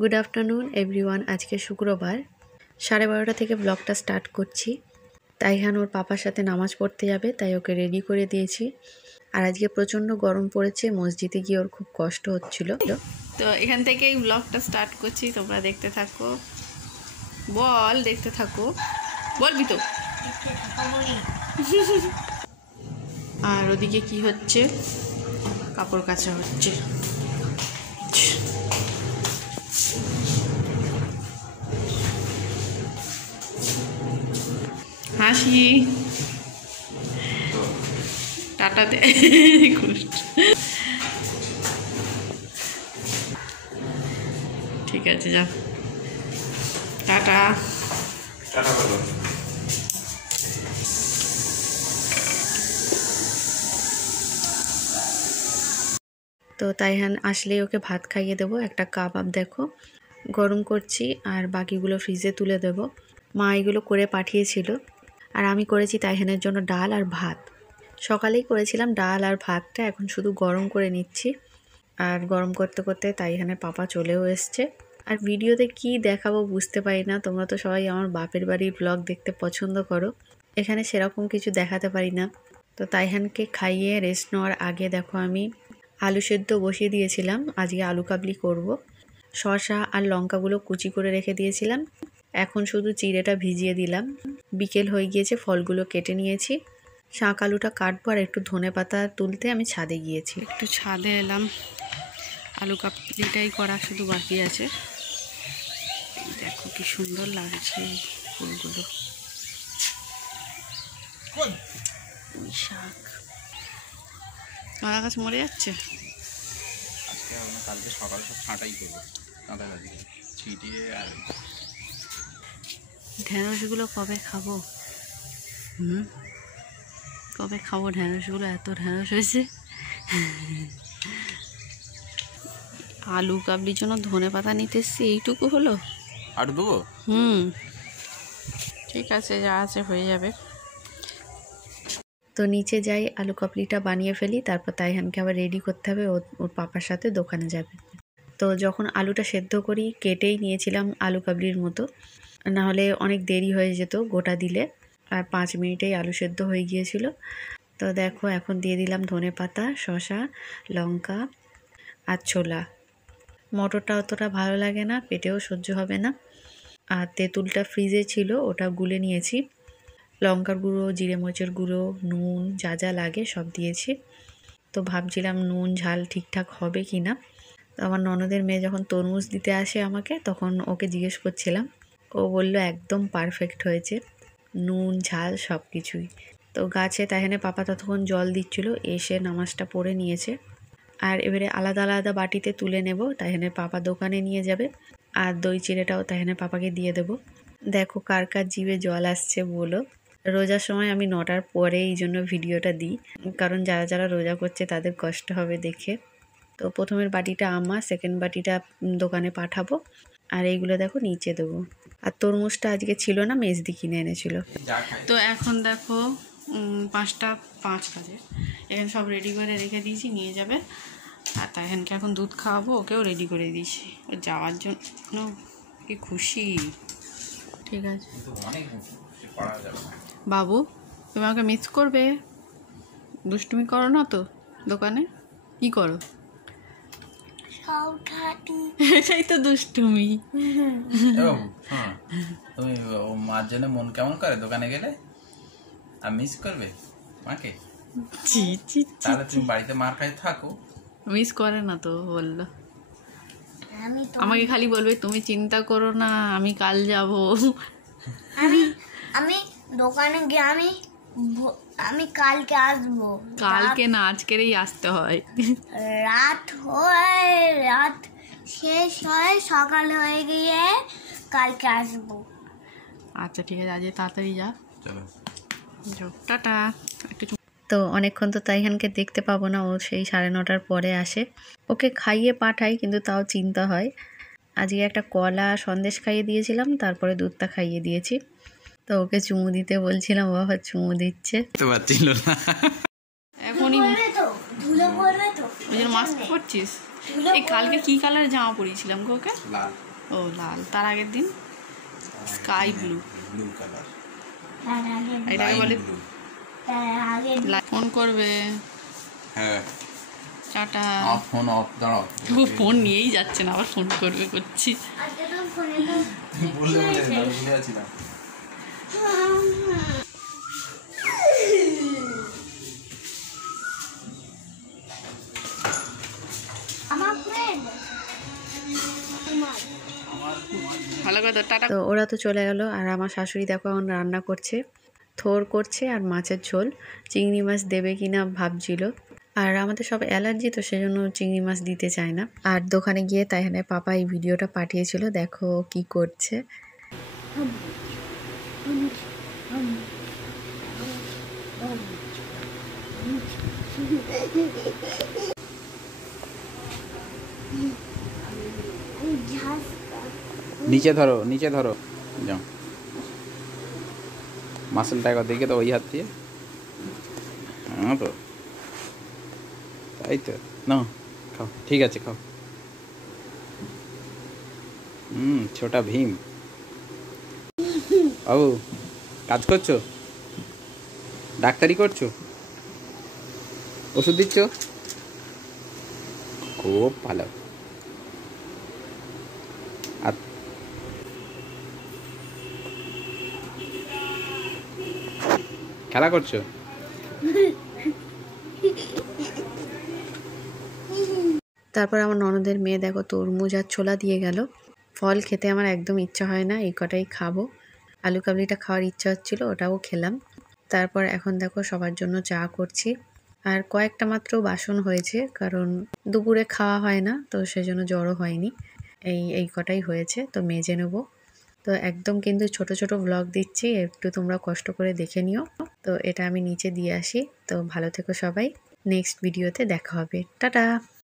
Good afternoon everyone. আজকে শুক্রবার 12:30 থেকে ব্লগটা স্টার্ট করছি। তাইহান ওর পাপার সাথে নামাজ পড়তে যাবে, তাই ওকে রেডি করে দিয়েছি। আর আজকে প্রচণ্ড গরম পড়েছে, মসজিদে গিয়ে ওর খুব কষ্ট হচ্ছিল। তো এখান থেকেই ব্লগটা স্টার্ট করছি, তোমরা দেখতে থাকো। বল, দেখতে থাকো, বলবি তো। আর ওদিকে কি হচ্ছে? কাপড় কাচা হচ্ছে। হাসি টাটা দে। ঠিক আছে, যা, টাটা। তো তাইহান আসলেই ওকে ভাত খাইয়ে দেবো। একটা কাবাব দেখো গরম করছি, আর বাকিগুলো ফ্রিজে তুলে দেবো। মা এগুলো করে পাঠিয়েছিল। আর আমি করেছি তাইহানের জন্য ডাল আর ভাত। সকালেই করেছিলাম ডাল আর ভাতটা, এখন শুধু গরম করে নিচ্ছি। আর গরম করতে করতে তাইহানের পাপা চলেও এসছে। আর ভিডিওতে কি দেখাবো বুঝতে পারি না। তোমরা তো সবাই আমার বাপের বাড়ির ব্লগ দেখতে পছন্দ করো, এখানে সেরকম কিছু দেখাতে পারি না। তো তাইহানকে খাইয়ে রেস্ট নেওয়ার আগে দেখো আমি আলু সেদ্ধ বসিয়ে দিয়েছিলাম। আজকে আলু কাবলি করব। শসা আর লঙ্কাগুলো কুচি করে রেখে দিয়েছিলাম, এখন শুধু চিড়েটা ভিজিয়ে দিলাম। বিকেল হয়ে গিয়েছে, ফলগুলো কেটে নিয়েছি। শাক আলুটা কাটবো, আর একটু ধনেপাতা তুলতে আমি ছাদে গিয়েছি। একটু ছাদে এলাম, আলু কাবলিটাই করা শুধু বাকি আছে। দেখো কি সুন্দর লাগছে ফুলগুলো। শাক আমার কাছে মরে যাচ্ছে। কালকে সকাল সব ছাঁটাই করবো, কাঁদাকাটি ছিটিয়ে। আর ঢেঁড়সগুলো কবে খাবো? কবে খাবো ঢেঁড়সগুলো? এত ঢেঁড়স হয়েছে। আলু কাবলির জন্য ধনেপাতা নিতে এসছি, এইটুকু হলো। আর দেবো? ঠিক আছে, যা আছে হয়ে যাবে। তো নিচে যাই, আলু কাবলিটা বানিয়ে ফেলি, তারপর তাইহানকে আবার রেডি করতে হবে, ওর পাপার সাথে দোকানে যাবে। তো যখন আলুটা সেদ্ধ করি, কেটেই নিয়েছিলাম আলু কাবলির মতো, নাহলে অনেক দেরি হয়ে যেত গোটা দিলে। আর 5 মিনিটেই আলু সেদ্ধ হয়ে গিয়েছিল। তো দেখো এখন দিয়ে দিলাম ধনেপাতা, শসা, লঙ্কা আর ছোলা। মটরটা অতটা ভালো লাগে না, পেটেও সহ্য হবে না। আর তেঁতুলটা ফ্রিজে ছিল, ওটা গুলে নিয়েছি। লঙ্কার গুঁড়ো, জিরে মরিচের গুঁড়ো, নুন, যা যা লাগে সব দিয়েছি। তো ভাবছিলাম নুন ঝাল ঠিকঠাক হবে কি না। তো আমার ননদের মেয়ে যখন তরমুজ দিতে আসে আমাকে, তখন ওকে জিজ্ঞেস করছিলাম, ও বলল একদম পারফেক্ট হয়েছে, নুন ঝাল সব কিছুই। তো গাছে তাইহানের পাপা ততক্ষণ জল দিচ্ছিল, এসে নামাজটা পড়ে নিয়েছে। আর এবারে আলাদা আলাদা বাটিতে তুলে নেব, তাইহানের পাপা দোকানে নিয়ে যাবে। আর দই চিড়েটাও তাইহানের পাপাকে দিয়ে দেবো। দেখো কার কার জিভে জল আসছে বলো। রোজার সময় আমি 9টার পরে এই জন্য ভিডিওটা দিই, কারণ যারা যারা রোজা করছে তাদের কষ্ট হবে দেখে। তো প্রথমের বাটিটা আমার, সেকেন্ড বাটিটা দোকানে পাঠাবো। আর এইগুলো দেখো নিচে দেবো। আর তরমুজটা আজকে ছিল না, মেজদি কিনে এনেছিল। তো এখন দেখো 5টা 5 বাজে। এখানে সব রেডি করে রেখে দিয়েছি, নিয়ে যাবে। আর তাইহানকে এখন দুধ খাওয়াবো, ওকেও রেডি করে দিয়েছি ও যাওয়ার জন্য। কি খুশি! ঠিক আছে বাবু, তুমি আমাকে মিস করবে? দুষ্টুমি করো না তো দোকানে? কি করো? এটাই তো দুষ্টুমি। তুমি মার জন্য মন কেমন করে দোকানে গেলে? আর মিস করবে মাকে? তাহলে তুমি বাড়িতে মার কাছে থাকো। মিস করে না তো, বললো। আমাকে খালি বলবে তুমি চিন্তা করো না, আমি কাল যাব। আমি দোকানে গিয়ে আমি কালকে আসবো। কালকে না, আজকেরই আসতে হয়। রাত শেষ হয়, সকাল হয়ে গিয়ে কালকে আসবো। আচ্ছা ঠিক আছে, আজ তাড়াতাড়ি যা। চলো টাটা। তো অনেকক্ষণ তো তাইহানকে দেখতে পাবো না, ও সেই 9:30টার পরে আসে। ওকে খাইয়ে পাঠাই, কিন্তু তাও চিন্তা হয়। আজকে একটা কলা সন্দেশ খাইয়ে দিয়েছিলাম, তারপরে দুধটা খাইয়ে দিয়েছি। তো ওকে চুমু দিতে বলছিলাম, ও আবার চুমু দিচ্ছে। তো পারছিল না। এখনই ধুলো পড়বে তো। ওই যে তোর মাস্ক পরছিস? এই কালকে কি কালার জামা পরিয়েছিলাম গো ওকে? লাল। ও লাল। তার আগের দিন স্কাই ব্লু। Blue colour. এটাকে বলে ফোন করবে। হ্যাঁ। টাটা। অফ, ফোন অফ, দাঁড়াও। ও ফোন নিয়েই যাচ্ছে না, আবার ফোন করবে করছি। বললে ভুলে আছিলাম। ভালো কথা, টাটা। তো ওরা তো চলে গেল, আর আমার শাশুড়ি দেখো এখন রান্না করছে, থোর করছে আর মাছের ঝোল। চিংড়ি মাছ দেবে কিনা ভাবছিল, আর আমাদের সব অ্যালার্জি তো সেজন্য চিংড়ি মাছ দিতে চায় না। আর দোকানে গিয়ে তাই পাপা এই ভিডিওটা পাঠিয়েছিল, দেখো কি করছে। নিচে ধরো, নিচে ধরো, যাও। মাসেলটা একবার দেখে তো ওই হাত দিয়ে। হ্যাঁ তো, তাই তো। না খাও, ঠিক আছে খাও। ছোটা ভীম। বাবু কাজ করছো? ডাক্তারি করছো? ওষুধ দিচ্ছ? খুব ভালো। আর খেলা করছো? তারপর আমার ননদের মেয়ে দেখো তরমুজ আর ছোলা দিয়ে গেল। ফল খেতে আমার একদম ইচ্ছা হয় না, এই কটাই খাবো। আলু কাবলিটা খাওয়ার ইচ্ছা হচ্ছিল, ওটাও খেলাম। তারপর এখন দেখো সবার জন্য চা করছি। আর কয়েকটা মাত্র বাসন হয়েছে, কারণ দুপুরে খাওয়া হয় না, তো সেজন্য জড়ো হয়নি। এই কটাই হয়েছে, তো মেজে নেবো। তো একদম কিন্তু ছোট ছোট ব্লগ দিচ্ছি, একটু তোমরা কষ্ট করে দেখে নিও। তো এটা আমি নিচে দিয়ে আসি। তো ভালো থেকো সবাই, নেক্সট ভিডিওতে দেখা হবে, টাটা।